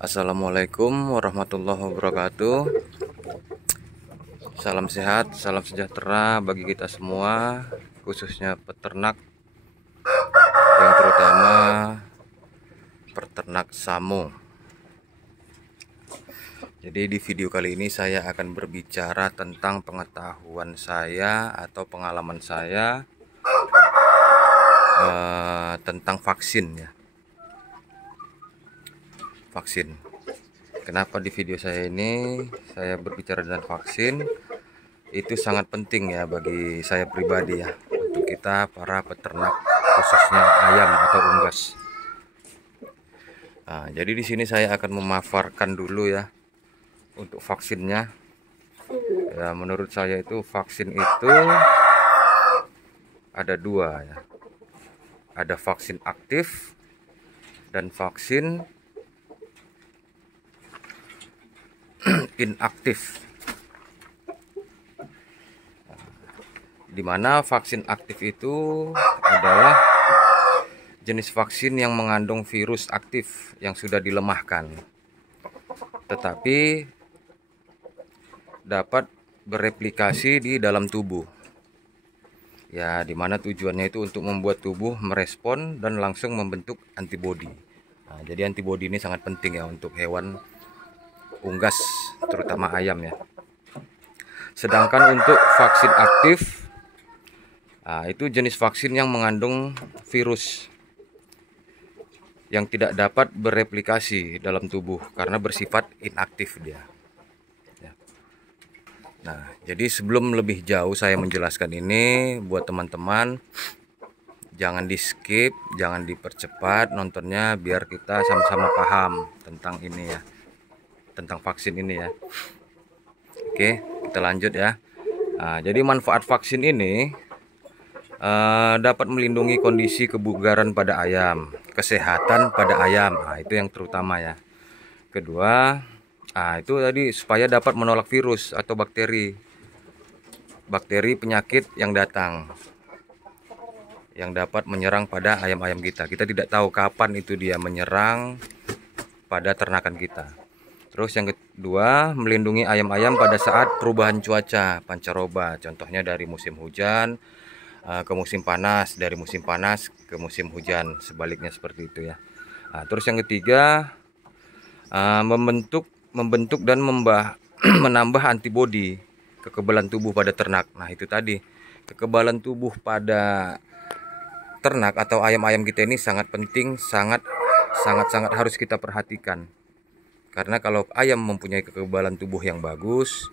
Assalamualaikum warahmatullahi wabarakatuh. Salam sehat, salam sejahtera bagi kita semua, khususnya peternak, yang terutama peternak samu. Jadi di video kali ini saya akan berbicara tentang pengetahuan saya atau pengalaman saya tentang vaksin ya. Vaksin. Kenapa di video saya ini saya berbicara tentang vaksin? Itu sangat penting ya bagi saya pribadi ya, untuk kita para peternak khususnya ayam atau unggas. Nah, jadi di sini saya akan memaparkan dulu ya untuk vaksinnya. Ya, menurut saya itu vaksin itu ada dua ya. Ada vaksin aktif dan vaksin inaktif. Di mana vaksin aktif itu adalah jenis vaksin yang mengandung virus aktif yang sudah dilemahkan, tetapi dapat bereplikasi di dalam tubuh. Ya, dimana tujuannya itu untuk membuat tubuh merespon dan langsung membentuk antibodi. Nah, jadi antibodi ini sangat penting ya untuk hewan unggas, terutama ayam ya. Sedangkan untuk vaksin aktif, itu jenis vaksin yang mengandung virus yang tidak dapat bereplikasi dalam tubuh karena bersifat inaktif dia. Nah, jadi sebelum lebih jauh saya menjelaskan ini, buat teman-teman jangan di skip, jangan dipercepat nontonnya biar kita sama-sama paham tentang ini ya, tentang vaksin ini ya. Oke, kita lanjut ya. Nah, jadi manfaat vaksin ini dapat melindungi kondisi kebugaran pada ayam, kesehatan pada ayam. Nah, itu yang terutama ya. Kedua, itu tadi supaya dapat menolak virus atau bakteri penyakit yang datang, yang dapat menyerang pada ayam-ayam kita. Kita tidak tahu kapan itu dia menyerang pada ternakan kita. Terus yang kedua, melindungi ayam-ayam pada saat perubahan cuaca pancaroba. Contohnya dari musim hujan ke musim panas, dari musim panas ke musim hujan, sebaliknya seperti itu ya. Nah, terus yang ketiga, membentuk dan menambah antibodi kekebalan tubuh pada ternak. Nah, itu tadi, kekebalan tubuh pada ternak atau ayam-ayam kita ini sangat penting, sangat harus kita perhatikan. Karena kalau ayam mempunyai kekebalan tubuh yang bagus,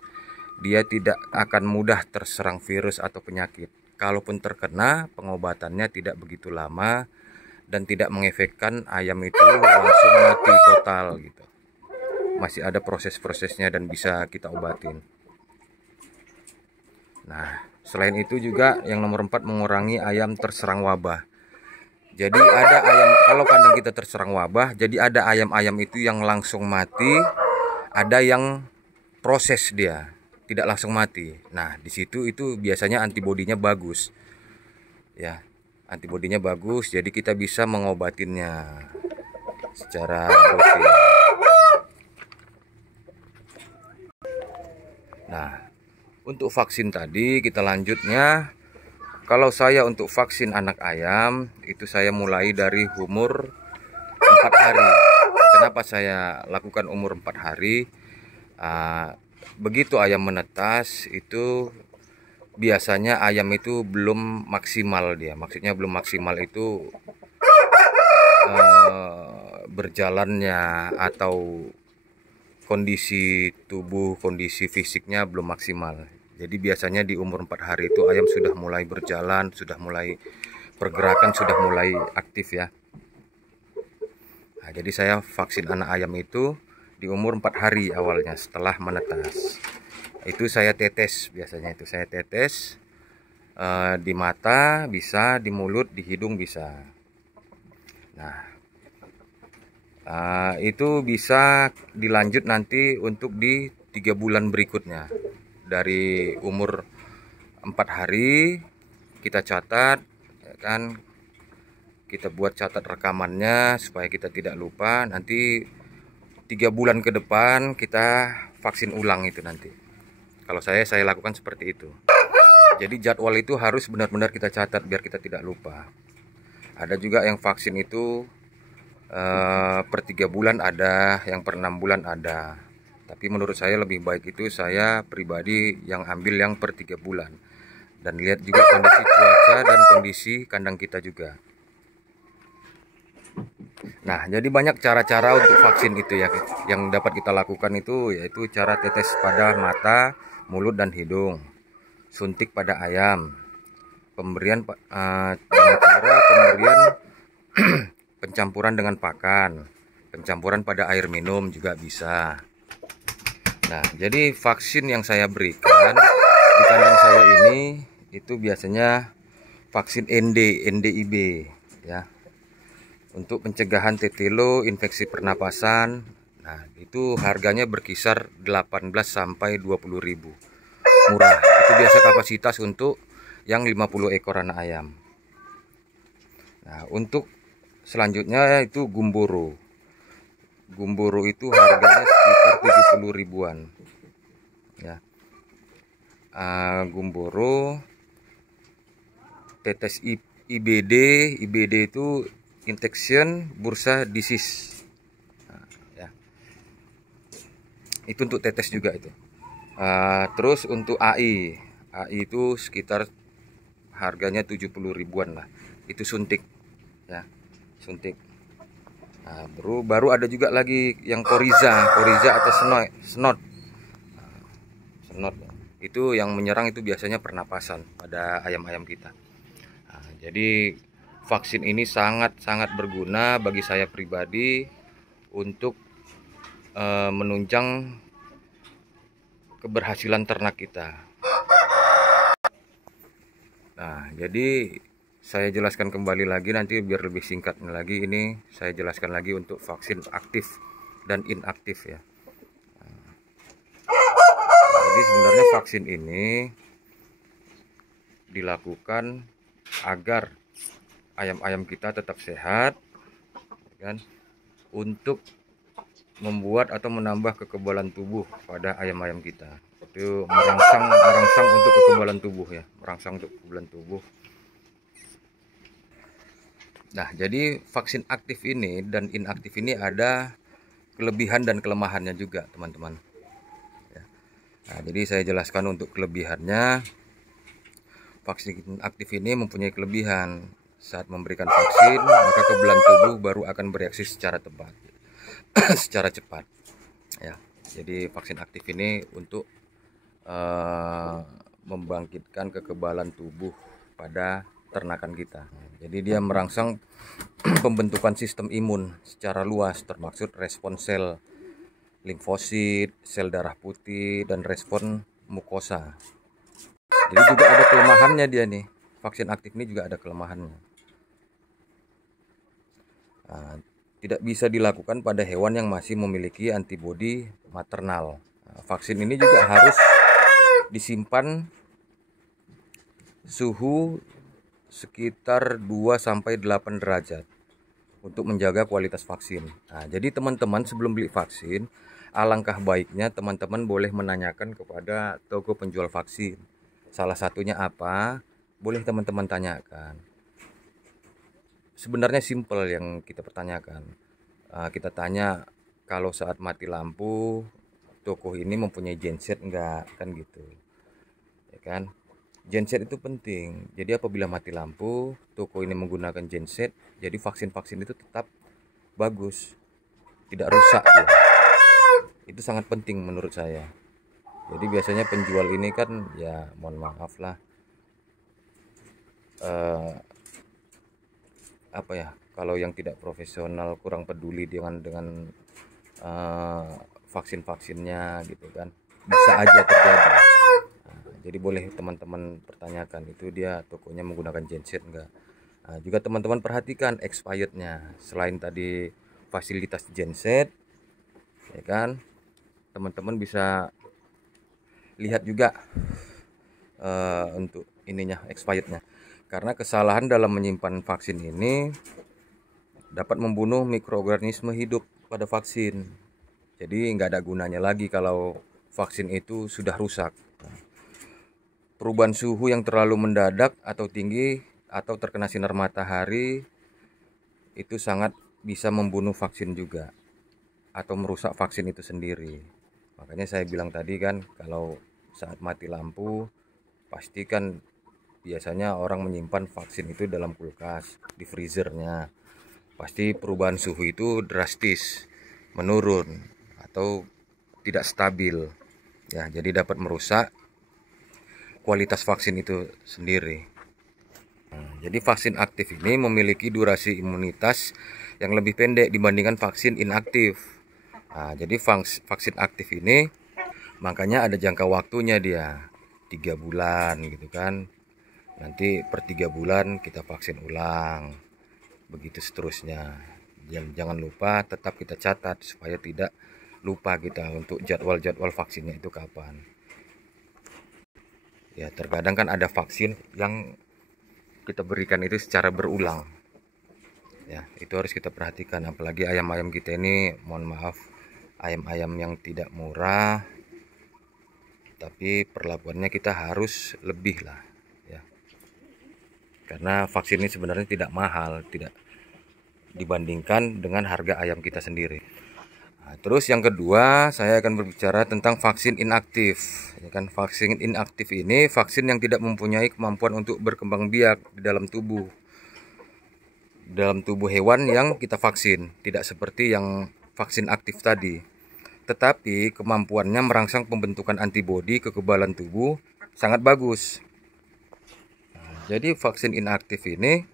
dia tidak akan mudah terserang virus atau penyakit. Kalaupun terkena, pengobatannya tidak begitu lama dan tidak mengefekkan ayam itu langsung mati total gitu. Masih ada proses-prosesnya dan bisa kita obatin. Nah, selain itu juga yang nomor 4, mengurangi ayam terserang wabah. Jadi ada ayam, kalau kandang kita terserang wabah, jadi ada ayam-ayam itu yang langsung mati, ada yang proses dia tidak langsung mati. Nah, di situ itu biasanya antibodinya bagus. Ya, antibodinya bagus, jadi kita bisa mengobatinnya secara rutin. Nah, untuk vaksin tadi kita lanjutnya. Kalau saya untuk vaksin anak ayam itu saya mulai dari umur 4 hari. Kenapa saya lakukan umur 4 hari? Begitu ayam menetas itu biasanya ayam itu belum maksimal dia. Maksudnya belum maksimal itu berjalannya atau kondisi tubuh, kondisi fisiknya belum maksimal. Jadi biasanya di umur 4 hari itu ayam sudah mulai berjalan, sudah mulai pergerakan, sudah mulai aktif ya. Nah, jadi saya vaksin anak ayam itu di umur 4 hari awalnya setelah menetas. Itu saya tetes, biasanya itu saya tetes di mata bisa, di mulut, di hidung bisa. Nah, itu bisa dilanjut nanti untuk di 3 bulan berikutnya. Dari umur 4 hari kita catat ya kan, kita buat catat rekamannya supaya kita tidak lupa. Nanti 3 bulan ke depan kita vaksin ulang itu nanti. Kalau saya lakukan seperti itu. Jadi jadwal itu harus benar-benar kita catat biar kita tidak lupa. Ada juga yang vaksin itu per 3 bulan ada, yang per 6 bulan ada. Tapi menurut saya lebih baik itu saya pribadi yang ambil yang per 3 bulan. Dan lihat juga kondisi cuaca dan kondisi kandang kita juga. Nah, jadi banyak cara-cara untuk vaksin itu ya, yang dapat kita lakukan itu yaitu cara tetes pada mata, mulut dan hidung, suntik pada ayam, pemberian dengan cara pemberian pencampuran dengan pakan, pencampuran pada air minum juga bisa. Nah, jadi vaksin yang saya berikan di kandang saya ini itu biasanya vaksin NDIB ya. Untuk pencegahan tetelo, infeksi pernapasan. Nah, itu harganya berkisar 18 sampai 20.000. Murah. Itu biasa kapasitas untuk yang 50 ekor anak ayam. Nah, untuk selanjutnya itu Gumboro. Gumboro itu harganya sekitar 70 ribuan. Ya. Gumboro tetes IBD itu infection bursa disease. Nah, ya. Itu untuk tetes juga itu. Terus untuk AI itu sekitar harganya 70 ribuan lah. Itu suntik ya, suntik. Nah, baru ada juga lagi yang Coriza atau Snot. Snot itu yang menyerang itu biasanya pernapasan pada ayam-ayam kita. Nah, jadi vaksin ini sangat berguna bagi saya pribadi untuk menunjang keberhasilan ternak kita. Nah, jadi saya jelaskan kembali lagi nanti biar lebih singkat lagi. Ini saya jelaskan lagi untuk vaksin aktif dan inaktif ya. Jadi sebenarnya vaksin ini dilakukan agar ayam-ayam kita tetap sehat, kan? Untuk membuat atau menambah kekebalan tubuh pada ayam-ayam kita. Itu merangsang untuk kekebalan tubuh ya, merangsang untuk kekebalan tubuh. Nah, jadi vaksin aktif ini dan inaktif ini ada kelebihan dan kelemahannya juga, teman-teman. Ya. Nah, jadi saya jelaskan untuk kelebihannya. Vaksin aktif ini mempunyai kelebihan. Saat memberikan vaksin, maka kekebalan tubuh baru akan bereaksi secara tepat, secara cepat. Ya, jadi vaksin aktif ini untuk membangkitkan kekebalan tubuh pada ternakan kita. Jadi dia merangsang pembentukan sistem imun secara luas, termaksud respon sel limfosit, sel darah putih, dan respon mukosa. Jadi juga ada kelemahannya dia nih. Vaksin aktif ini juga ada kelemahannya. Nah, tidak bisa dilakukan pada hewan yang masih memiliki antibodi maternal. Nah, vaksin ini juga harus disimpan suhu sekitar 2-8 derajat untuk menjaga kualitas vaksin. Nah, jadi teman-teman sebelum beli vaksin, alangkah baiknya teman-teman boleh menanyakan kepada toko penjual vaksin. Salah satunya apa? Boleh teman-teman tanyakan. Sebenarnya simpel yang kita pertanyakan. Kita tanya kalau saat mati lampu toko ini mempunyai genset enggak, kan gitu ya kan. Genset itu penting. Jadi apabila mati lampu toko ini menggunakan genset, jadi vaksin-vaksin itu tetap bagus, tidak rusak dia. Itu sangat penting menurut saya. Jadi biasanya penjual ini kan ya mohon maaf lah, apa ya, kalau yang tidak profesional, kurang peduli dengan vaksin-vaksinnya gitu kan, bisa aja terjadi. Nah, jadi boleh teman-teman pertanyakan itu dia tokonya menggunakan genset enggak. Nah, juga teman-teman perhatikan expirednya. Selain tadi fasilitas genset ya kan, teman-teman bisa lihat juga untuk ininya expirednya. Karena kesalahan dalam menyimpan vaksin ini dapat membunuh mikroorganisme hidup pada vaksin. Jadi nggak ada gunanya lagi kalau vaksin itu sudah rusak. Perubahan suhu yang terlalu mendadak atau tinggi atau terkena sinar matahari itu sangat bisa membunuh vaksin juga atau merusak vaksin itu sendiri. Makanya saya bilang tadi kan, kalau saat mati lampu pastikan, biasanya orang menyimpan vaksin itu dalam kulkas, di freezernya. Pasti perubahan suhu itu drastis menurun atau tidak stabil ya, jadi dapat merusak kualitas vaksin itu sendiri. Jadi vaksin aktif ini memiliki durasi imunitas yang lebih pendek dibandingkan vaksin inaktif. Jadi vaksin aktif ini makanya ada jangka waktunya, dia 3 bulan gitu kan. Nanti per 3 bulan kita vaksin ulang, begitu seterusnya. Jangan lupa tetap kita catat supaya tidak lupa kita untuk jadwal-jadwal vaksinnya itu kapan. Ya, terkadang kan ada vaksin yang kita berikan itu secara berulang. Ya, itu harus kita perhatikan. Apalagi ayam-ayam kita ini, mohon maaf, ayam-ayam yang tidak murah, tapi perlakuannya kita harus lebih lah ya. Karena vaksin ini sebenarnya tidak mahal, tidak dibandingkan dengan harga ayam kita sendiri. Terus yang kedua, saya akan berbicara tentang vaksin inaktif. Ya kan, vaksin inaktif ini vaksin yang tidak mempunyai kemampuan untuk berkembang biak di dalam tubuh hewan yang kita vaksin, tidak seperti yang vaksin aktif tadi. Tetapi kemampuannya merangsang pembentukan antibodi kekebalan tubuh sangat bagus. Jadi vaksin inaktif ini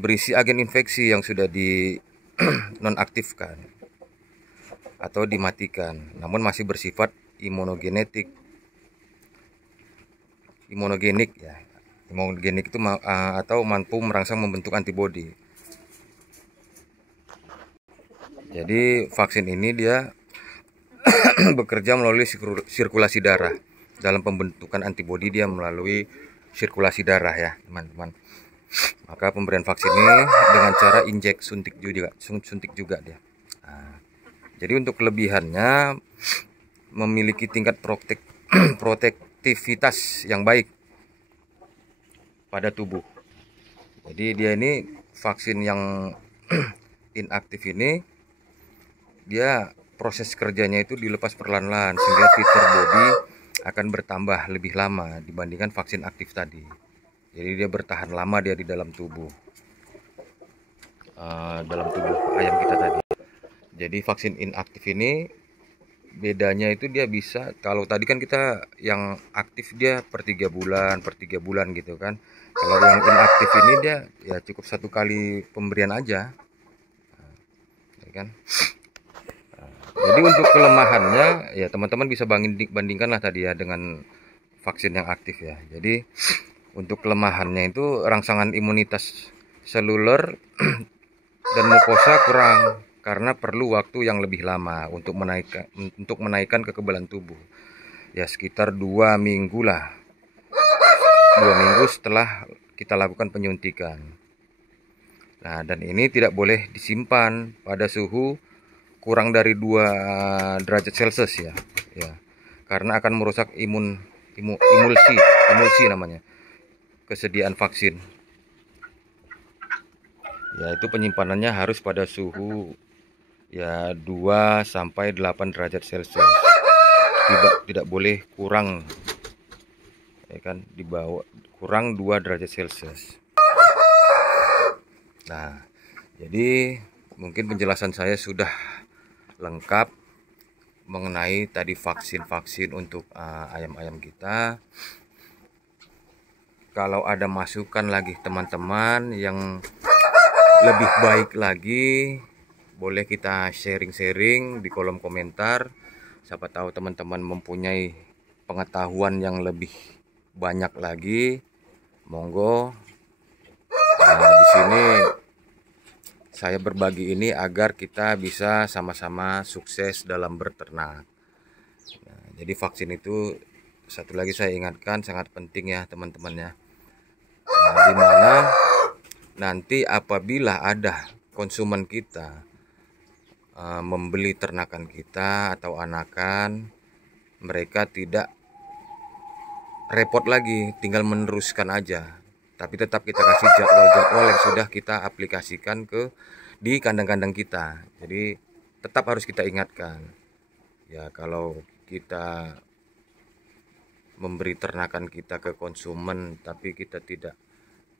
berisi agen infeksi yang sudah di nonaktifkan atau dimatikan, namun masih bersifat imunogenik ya. Imunogenik itu atau mampu merangsang membentuk antibodi. Jadi vaksin ini dia bekerja melalui sirkulasi darah. Dalam pembentukan antibodi dia melalui sirkulasi darah ya, teman-teman. Maka pemberian vaksin ini dengan cara suntik juga dia. Jadi untuk kelebihannya memiliki tingkat protektivitas yang baik pada tubuh. Jadi dia ini vaksin yang inaktif ini, dia proses kerjanya itu dilepas perlahan-lahan sehingga titer body akan bertambah lebih lama dibandingkan vaksin aktif tadi. Jadi dia bertahan lama dia di dalam tubuh ayam kita tadi. Jadi vaksin inaktif ini bedanya itu dia bisa, kalau tadi kan kita yang aktif dia per 3 bulan gitu kan. Kalau yang inaktif ini dia ya cukup 1 kali pemberian aja ya kan. Jadi untuk kelemahannya ya teman-teman bisa bandingkan lah tadi ya dengan vaksin yang aktif ya. Jadi untuk kelemahannya itu rangsangan imunitas seluler dan mukosa kurang, karena perlu waktu yang lebih lama untuk menaikkan kekebalan tubuh. Ya sekitar 2 minggu lah. 2 minggu setelah kita lakukan penyuntikan. Nah, dan ini tidak boleh disimpan pada suhu kurang dari 2 derajat Celcius ya. Ya. Karena akan merusak emulsi namanya, kesediaan vaksin. Ya, itu penyimpanannya harus pada suhu ya 2 sampai 8 derajat Celcius. Tidak boleh kurang ya kan, di bawah kurang 2 derajat Celcius. Nah, jadi mungkin penjelasan saya sudah lengkap mengenai tadi vaksin untuk ayam-ayam kita. Kalau ada masukan lagi teman-teman yang lebih baik lagi, boleh kita sharing-sharing di kolom komentar. Siapa tahu teman-teman mempunyai pengetahuan yang lebih banyak lagi, monggo. Nah, di sini saya berbagi ini agar kita bisa sama-sama sukses dalam berternak. Nah, jadi vaksin itu satu lagi saya ingatkan sangat penting ya teman-teman ya. Nah, dimana nanti apabila ada konsumen kita membeli ternakan kita atau anakan, mereka tidak repot lagi, tinggal meneruskan aja. Tapi tetap kita kasih jadwal-jadwal yang sudah kita aplikasikan di kandang-kandang kita. Jadi tetap harus kita ingatkan. Ya, kalau kita memberi ternakan kita ke konsumen tapi kita tidak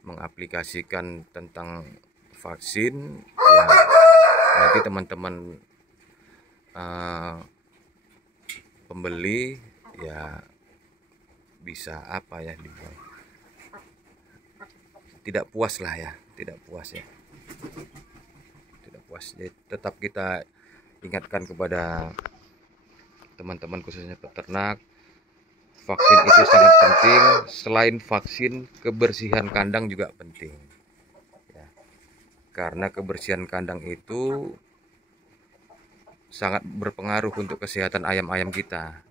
mengaplikasikan tentang vaksin, ya nanti teman-teman pembeli ya bisa apa ya, tidak puas lah ya, tidak puas. Jadi tetap kita ingatkan kepada teman-teman khususnya peternak, vaksin itu sangat penting. Selain vaksin, kebersihan kandang juga penting ya, karena kebersihan kandang itu sangat berpengaruh untuk kesehatan ayam-ayam kita.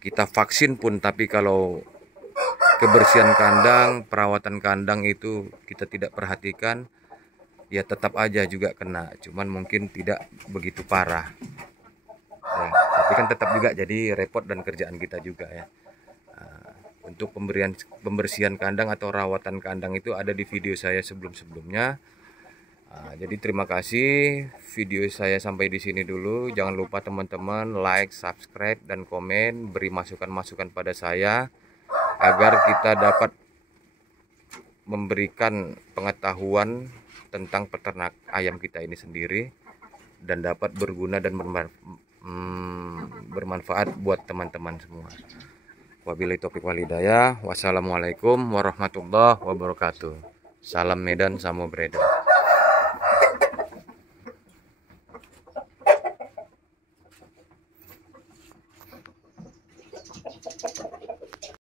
Kita vaksin pun, tapi kalau kebersihan kandang, perawatan kandang itu kita tidak perhatikan, ya tetap aja juga kena, cuman mungkin tidak begitu parah ya, tapi kan tetap juga jadi repot dan kerjaan kita juga ya. Untuk pembersihan kandang atau rawatan kandang itu ada di video saya sebelum-sebelumnya. Jadi terima kasih, video saya sampai di sini dulu. Jangan lupa teman-teman like, subscribe, dan komen, beri masukan-masukan pada saya agar kita dapat memberikan pengetahuan tentang peternak ayam kita ini sendiri dan dapat berguna dan bermanfaat buat teman-teman semua. Wabillahi taufiq wal hidayah. Wassalamualaikum warahmatullahi wabarakatuh. Salam Medan, Samo Breda.